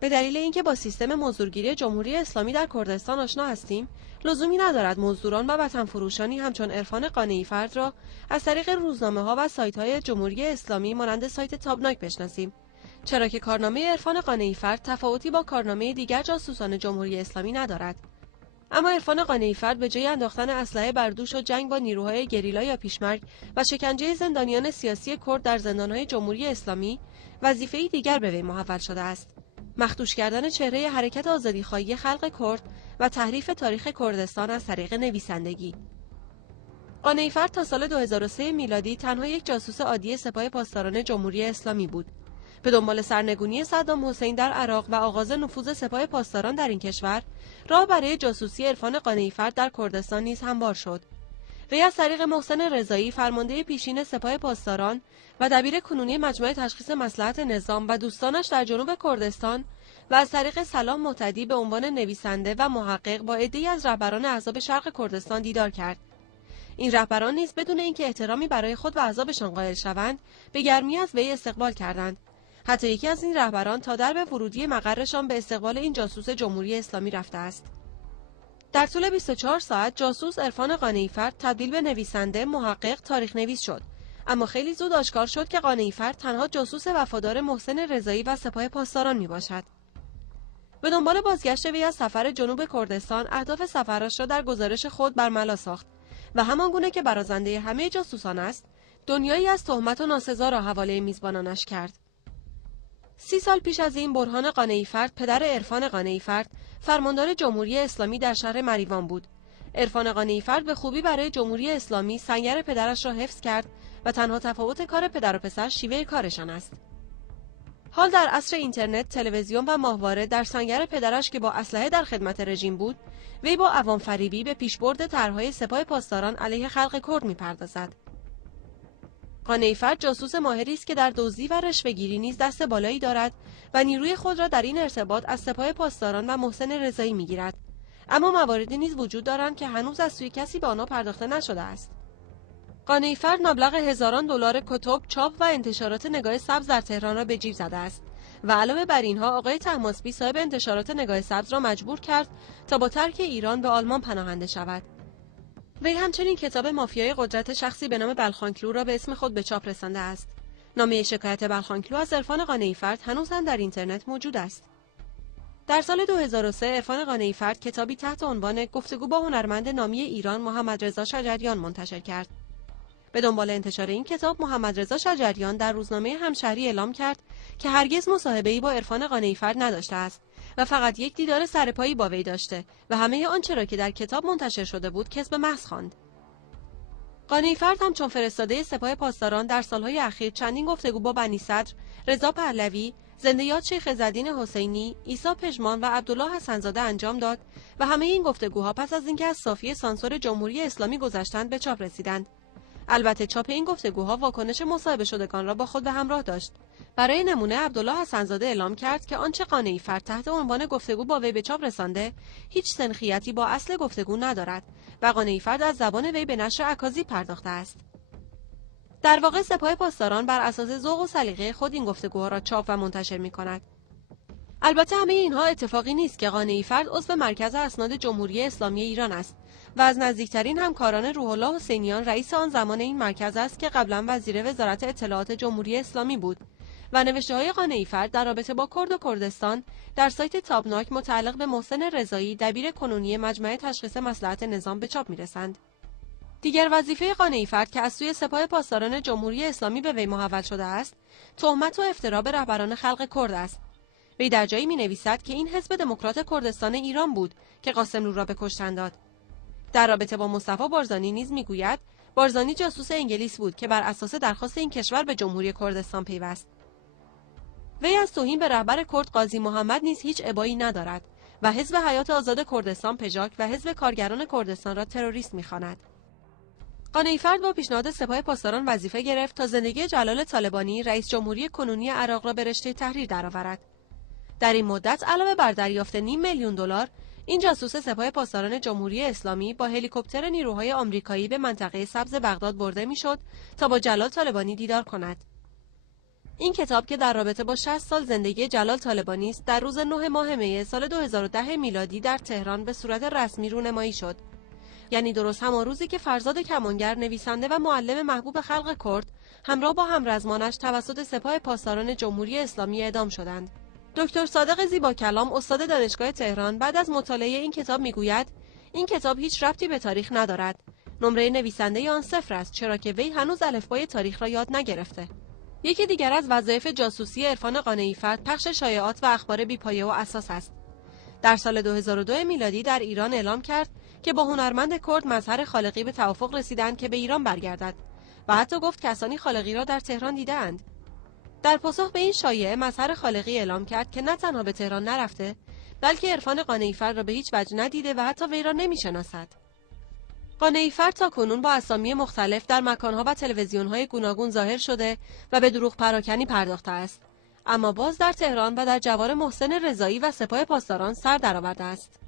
به دلیل اینکه با سیستم مزدورگیری جمهوری اسلامی در کردستان آشنا هستیم، لزومی ندارد مزدوران و وطن فروشانی همچون عرفان قانعی‌فرد را از طریق روزنامه‌ها و سایت‌های جمهوری اسلامی مانند سایت تابناک بشناسیم، چرا که کارنامه عرفان قانعی‌فرد تفاوتی با کارنامه دیگر جاسوسان جمهوری اسلامی ندارد. اما عرفان قانعی‌فرد به جای انداختن اسلحه بر دوش و جنگ با نیروهای گریلا یا پیشمرگ و شکنجه زندانیان سیاسی کرد در زندان‌های جمهوری اسلامی، وظیفه‌ای دیگر به وی محول شده است: مخدوش کردن چهره حرکت آزادیخواهی خلق کرد و تحریف تاریخ کردستان از طریق نویسندگی. قانعی‌فرد تا سال 2003 میلادی تنها یک جاسوس عادی سپاه پاسداران جمهوری اسلامی بود. به دنبال سرنگونی صدام حسین در عراق و آغاز نفوذ سپاه پاسداران در این کشور، راه برای جاسوسی عرفان قانعی‌فرد در کردستان نیز هموار شد. وی از طریق محسن رضایی، فرمانده پیشین سپاه پاسداران و دبیر کنونی مجمع تشخیص مصلحت نظام و دوستانش در جنوب کردستان و از طریق سلام معتدی به عنوان نویسنده و محقق با عده‌ای از رهبران احزاب شرق کردستان دیدار کرد. این رهبران نیز بدون اینکه احترامی برای خود و احزابشان قائل شوند، به گرمی از وی استقبال کردند. حتی یکی از این رهبران تا درب ورودی مقرشان به استقبال این جاسوس جمهوری اسلامی رفته است. در طول 24 ساعت جاسوس عرفان قانعی‌فرد تبدیل به نویسنده، محقق، تاریخ نویس شد. اما خیلی زود آشکار شد که قانعی‌فرد تنها جاسوس وفادار محسن رضایی و سپاه پاسداران میباشد. به دنبال بازگشت وی از سفر جنوب کردستان، اهداف سفرش را در گزارش خود برملا ساخت و همان گونه که برازنده همه جاسوسان است، دنیایی از تهمت و ناسزا را حواله میزبانانش کرد. 30 سال پیش از این برهان قانعی‌فرد، پدر عرفان قانعی‌فرد، فرماندار جمهوری اسلامی در شهر مریوان بود. عرفان قانعی‌فرد به خوبی برای جمهوری اسلامی سنگر پدرش را حفظ کرد و تنها تفاوت کار پدر و پسر شیوه کارشان است. حال در عصر اینترنت، تلویزیون و ماهواره در سنگر پدرش که با اسلحه در خدمت رژیم بود، وی با عوام فریبی به پیشبرد طرح‌های سپاه پاسداران علیه خلق کرد می‌پردازد. قانعی‌فرد جاسوس ماهری است که در دزدی و رشوه‌گیری نیز دست بالایی دارد و نیروی خود را در این ارتباط از سپاه پاسداران و محسن رضایی می‌گیرد. اما مواردی نیز وجود دارند که هنوز از سوی کسی به آنها پرداخته نشده است. قانعی‌فرد مبلغ هزاران دلار کتب، چاپ و انتشارات نگاه سبز در تهران را به جیب زده است و علاوه بر اینها آقای طهماسبی صاحب انتشارات نگاه سبز را مجبور کرد تا با ترک ایران به آلمان پناهنده شود. وی همچنین کتاب مافیای قدرت شخصی به نام بلخانکلو را به اسم خود به چاپ رسانده است. نامه شکایت بلخانکلو از عرفان قانعی‌فرد هنوز هم در اینترنت موجود است. در سال 2003 عرفان قانعی‌فرد کتابی تحت عنوان گفتگو با هنرمند نامی ایران محمد رضا شجریان منتشر کرد. به دنبال انتشار این کتاب، محمد رضا شجریان در روزنامه همشهری اعلام کرد که هرگز مصاحبه‌ای با عرفان قانعی‌فرد نداشته است و فقط یک دیدار سرپایی با وی داشته و همه آنچه را که در کتاب منتشر شده بود کذب محض خواند. قانعی‌فرد همچون فرستاده سپاه پاسداران در سالهای اخیر چندین گفتگو با بنی صدر، رضا پهلوی، زنده‌یاد شیخ عز‌الدین حسینی، عیسی پژمان و عبدالله حسن‌زاده انجام داد و همه این گفتگوها پس از اینکه از صافی سانسور جمهوری اسلامی گذشتند به چاپ رسیدند. البته چاپ این گفتگوها واکنش مصاحبه شدگان را با خود به همراه داشت. برای نمونه عبدالله حسن‌زاده اعلام کرد که آنچه قانعی‌فرد تحت عنوان گفتگو با وی به چاپ رسانده هیچ سنخیتی با اصل گفتگو ندارد و قانعی‌فرد از زبان وی به نشر اکاذیب پرداخته است. در واقع سپاه پاسداران بر اساس ذوق و سلیقه خود این گفتگوها را چاپ و منتشر می‌کند. البته همه اینها اتفاقی نیست که قانعی‌فرد عضو مرکز اسناد جمهوری اسلامی ایران است و از نزدیکترین همکاران روح الله حسینیان رئیس آن زمان این مرکز است که قبلا وزیر وزارت اطلاعات جمهوری اسلامی بود و نوشته‌های قانعی‌فرد در رابطه با کرد و کردستان در سایت تابناک متعلق به محسن رضایی، دبیر کنونی مجمع تشخیص مصلحت نظام به چاپ می‌رسند. دیگر وظیفه قانعی‌فرد که از سوی سپاه پاسداران جمهوری اسلامی به وی محول شده است، تهمت و افترا به رهبران خلق کرد است. وی در جایی می‌نویسد که این حزب دموکرات کردستان ایران بود که قاسم نور را به کشتن داد. در رابطه با مصطفی بارزانی نیز می‌گوید بارزانی جاسوس انگلیس بود که بر اساس درخواست این کشور به جمهوری کردستان پیوست. وی از توهین به رهبر کرد قاضی محمد نیز هیچ ابایی ندارد و حزب حیات آزاد کردستان پژاک و حزب کارگران کردستان را تروریست می‌خواند. قانعی‌فرد با پیشنهاد سپاه پاسداران وظیفه گرفت تا زندگی جلال طالبانی رئیس جمهوری کنونی عراق را به رشته تحریر درآورد. در این مدت علاوه بر دریافت $500,000 این جاسوس سپاه پاسداران جمهوری اسلامی با هلیکوپتر نیروهای آمریکایی به منطقه سبز بغداد برده میشد تا با جلال طالبانی دیدار کند. این کتاب که در رابطه با 60 سال زندگی جلال طالبانی است، در روز 9 ماه می سال 2010 میلادی در تهران به صورت رسمی رونمایی شد. یعنی درست همان روزی که فرزاد کمانگر، نویسنده و معلم محبوب خلق کرد، همراه با همرزمانش توسط سپاه پاسداران جمهوری اسلامی اعدام شدند. دکتر صادق زیباکلام، استاد دانشگاه تهران، بعد از مطالعه این کتاب میگوید این کتاب هیچ ربطی به تاریخ ندارد. نمره نویسنده آن 0 است، چرا که وی هنوز الفبای تاریخ را یاد نگرفته. یکی دیگر از وظایف جاسوسی عرفان قانعی‌فر پخش شایعات و اخبار بی‌پایه و اساس است. در سال 2002 میلادی در ایران اعلام کرد که با هنرمند کرد مظهر خالقی به توافق رسیدند که به ایران برگردد و حتی گفت کسانی خالقی را در تهران دیدند. در پاسخ به این شایعه مظهر خالقی اعلام کرد که نه تنها به تهران نرفته، بلکه عرفان قانعی‌فر را به هیچ وجه ندیده و حتی وی را نمی‌شناسد. قانعی‌فر تاکنون با اسامی مختلف در مکانها و تلویزیون‌های گوناگون ظاهر شده و به دروغ پراکنی پرداخته است، اما باز در تهران و در جوار محسن رضایی و سپاه پاسداران سر درآورده است.